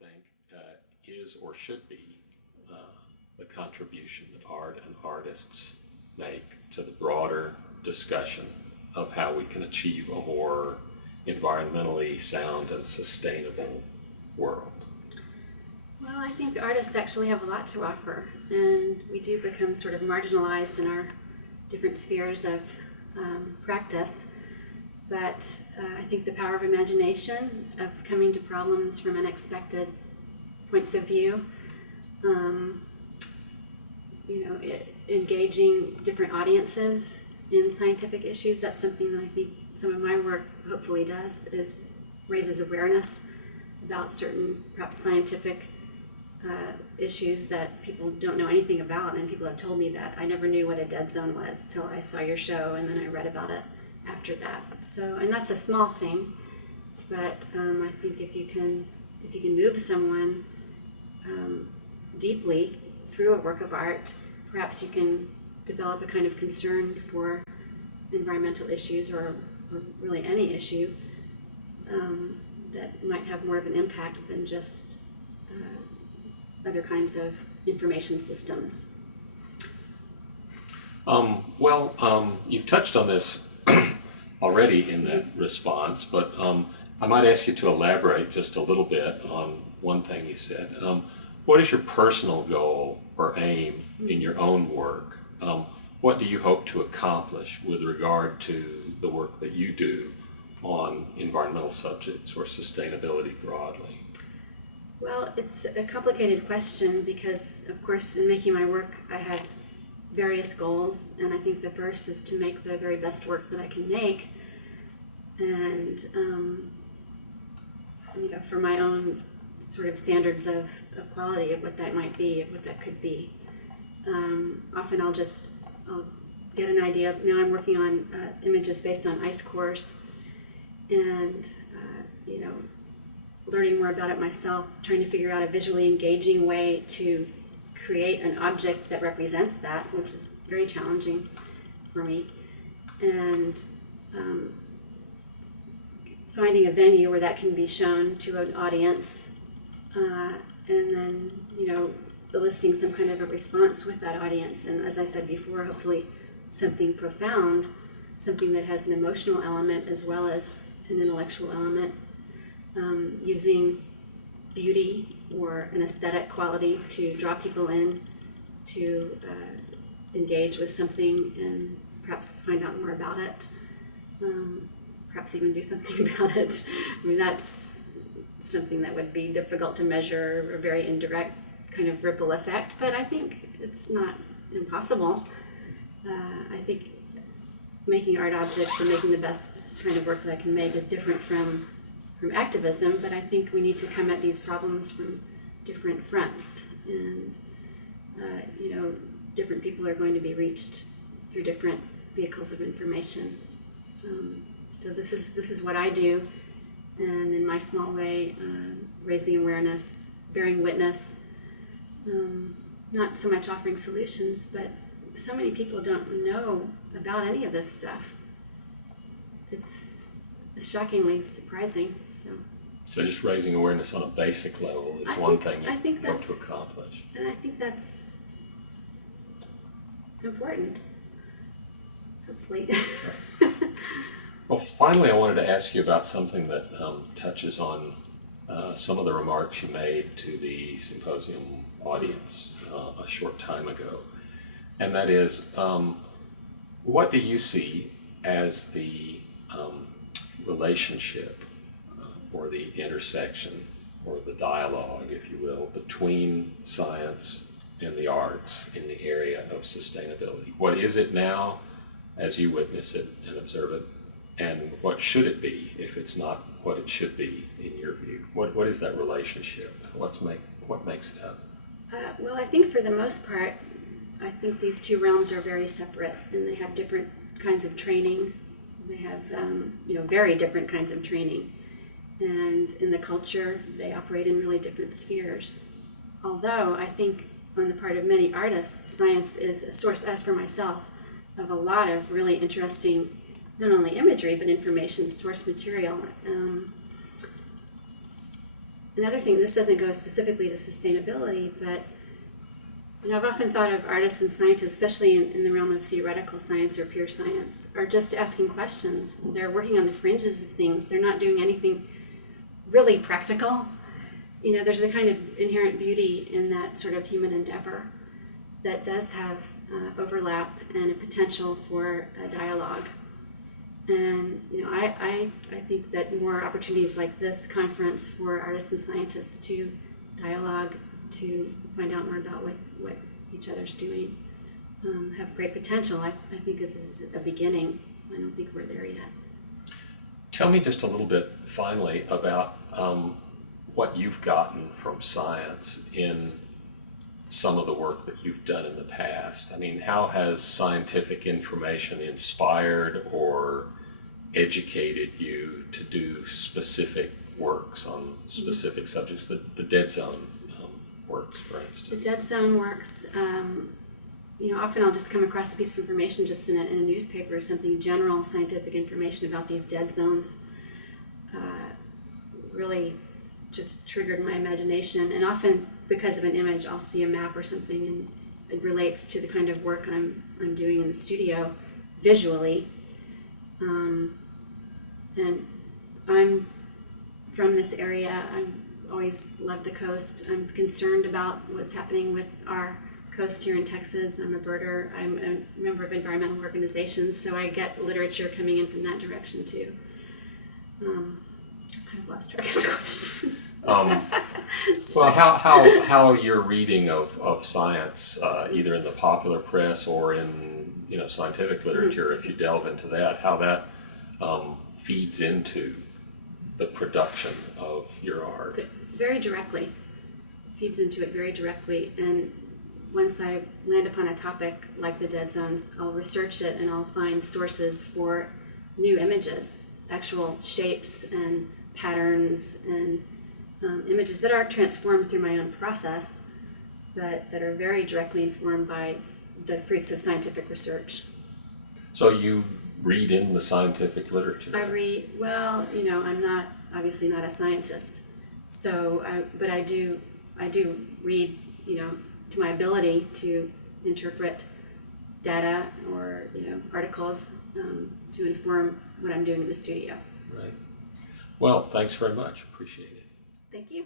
think is or should be the contribution that art and artists make to the broader discussion of how we can achieve a more environmentally sound and sustainable world? Well, I think artists actually have a lot to offer, and we do become sort of marginalized in our different spheres of practice. But I think the power of imagination, of coming to problems from unexpected points of view, engaging different audiences in scientific issues, that's something that I think some of my work hopefully does, is raises awareness about certain perhaps scientific issues that people don't know anything about, and people have told me that I never knew what a dead zone was till I saw your show, and then I read about it after that. So, and that's a small thing, but I think if you can move someone deeply through a work of art, perhaps you can develop a kind of concern for environmental issues or really any issue that might have more of an impact than just other kinds of information systems. You've touched on this already in that response, but I might ask you to elaborate just a little bit on one thing you said. What is your personal goal or aim in your own work? What do you hope to accomplish with regard to the work that you do on environmental subjects or sustainability broadly? Well, it's a complicated question because, of course, in making my work, I have various goals, and I think the first is to make the very best work that I can make, and for my own sort of standards of quality of what that might be, of what that could be. Often I'll get an idea. Now I'm working on images based on ice cores, and learning more about it myself, trying to figure out a visually engaging way to create an object that represents that, which is very challenging for me, and finding a venue where that can be shown to an audience, and then eliciting some kind of a response with that audience, and as I said before, hopefully something profound, something that has an emotional element as well as an intellectual element, using beauty or an aesthetic quality to draw people in to engage with something and perhaps find out more about it, perhaps even do something about it. I mean, that's something that would be difficult to measure, a very indirect kind of ripple effect, but I think it's not impossible. I think making art objects and making the best kind of work that I can make is different from activism, but I think we need to come at these problems from different fronts, and different people are going to be reached through different vehicles of information. So this is what I do, and in my small way, raising awareness, bearing witness, not so much offering solutions, but so many people don't know about any of this stuff. It's shockingly surprising. So just raising awareness on a basic level is one thing you hope to accomplish. And I think that's important, hopefully. Well, finally, I wanted to ask you about something that touches on some of the remarks you made to the symposium audience a short time ago. And that is, what do you see as the relationship or the intersection or the dialogue, if you will, between science and the arts in the area of sustainability? What is it now as you witness it and observe it, and what should it be if it's not what it should be in your view? What is that relationship? What makes it up? Well, I think for the most part, I think these two realms are very separate, and they have different kinds of training. They have, very different kinds of training. And in the culture, they operate in really different spheres. Although I think on the part of many artists, science is a source, as for myself, of a lot of really interesting, not only imagery, but information, source material. another thing, this doesn't go specifically to sustainability, but I've often thought of artists and scientists, especially in the realm of theoretical science or pure science, are just asking questions. They're working on the fringes of things. They're not doing anything really practical. There's a kind of inherent beauty in that sort of human endeavor that does have overlap and a potential for a dialogue. And I think that more opportunities like this conference for artists and scientists to dialogue, to find out more about what each other's doing, have great potential. I think this is a beginning. I don't think we're there yet. Tell me just a little bit, finally, about what you've gotten from science in some of the work that you've done in the past. I mean, how has scientific information inspired or educated you to do specific works on specific subjects? The Dead Zone works, for instance. The Dead Zone works, often I'll just come across a piece of information just in a newspaper or something, general scientific information about these dead zones. Really just triggered my imagination, and often because of an image I'll see a map or something and it relates to the kind of work I'm doing in the studio visually. And I'm from this area. I've always loved the coast. I'm concerned about what's happening with our coast here in Texas. I'm a birder. I'm a member of environmental organizations, so I get literature coming in from that direction too. I kind of lost track of the question. Well, how your reading of science, either in the popular press or in scientific literature, if you delve into that, how that feeds into the production of your art. Very directly. Feeds into it very directly. And once I land upon a topic like the dead zones, I'll research it and I'll find sources for new images, actual shapes and patterns and images that are transformed through my own process, but that are very directly informed by the fruits of scientific research. So you read in the scientific literature? I read, I'm obviously not a scientist, but I do read, to my ability to interpret data or, articles to inform what I'm doing in the studio. Right. Well, thanks very much. Appreciate it. Thank you.